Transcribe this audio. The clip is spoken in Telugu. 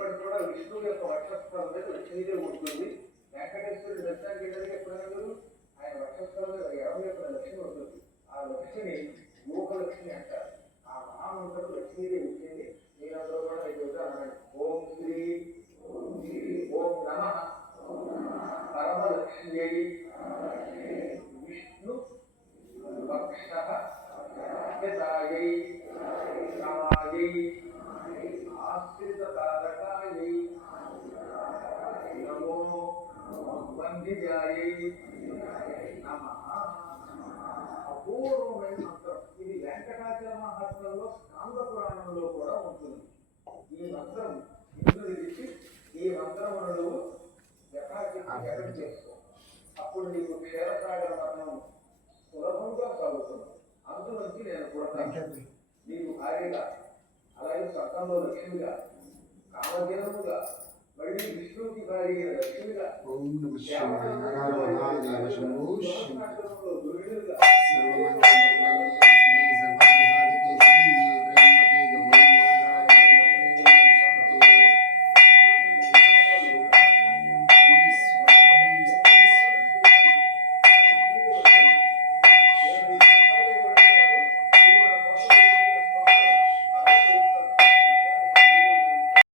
ఇప్పటికి కూడా విష్ణువు యొక్క వక్షస్థలం మీద లక్ష్మీదేవి ఉంటుంది. వెంకటేశ్వరుడు దర్శనానికి వెళ్ళడానికి ఎప్పుడైనా మీరు ఆయన వక్షస్థలం మీద 20 లక్ష్మి ఉంటుంది. ఆ లక్ష్మిని యోగలక్ష్మి అంటారు. ఆ మహామంత్రం లక్ష్మీదేవి వచ్చింది. మీరందరూ కూడా మీకు అనండి. ఓం శ్రీ ఓం నమ పరమలక్ష్మ్యై విష్ణు వక్షస్థితాయై రమాయై ఆశ్రితతారకాయై నమో వందిజాయై నమః. అపూర్వమైన మంత్రం ఇది. వెంకటాచల మహాత్మ్యంలో స్కాంద పురాణంలో కూడా ఉంటుంది. ఈ మంత్రం ఇంద్రుడికి ఈ మంత్రమును యథాశక్తి జపం చేసుకో. అప్పుడు నీకు క్షీరసాగర మరణం సులభంగా సాగుతుంది. అందులోంచి నేను కూడా నీకు భార్యగా, అలాగే సత్తంలో లక్ష్మిగా, కామజనముగా, మళ్ళీ విష్ణువుకి భార్య లక్ష్మిగా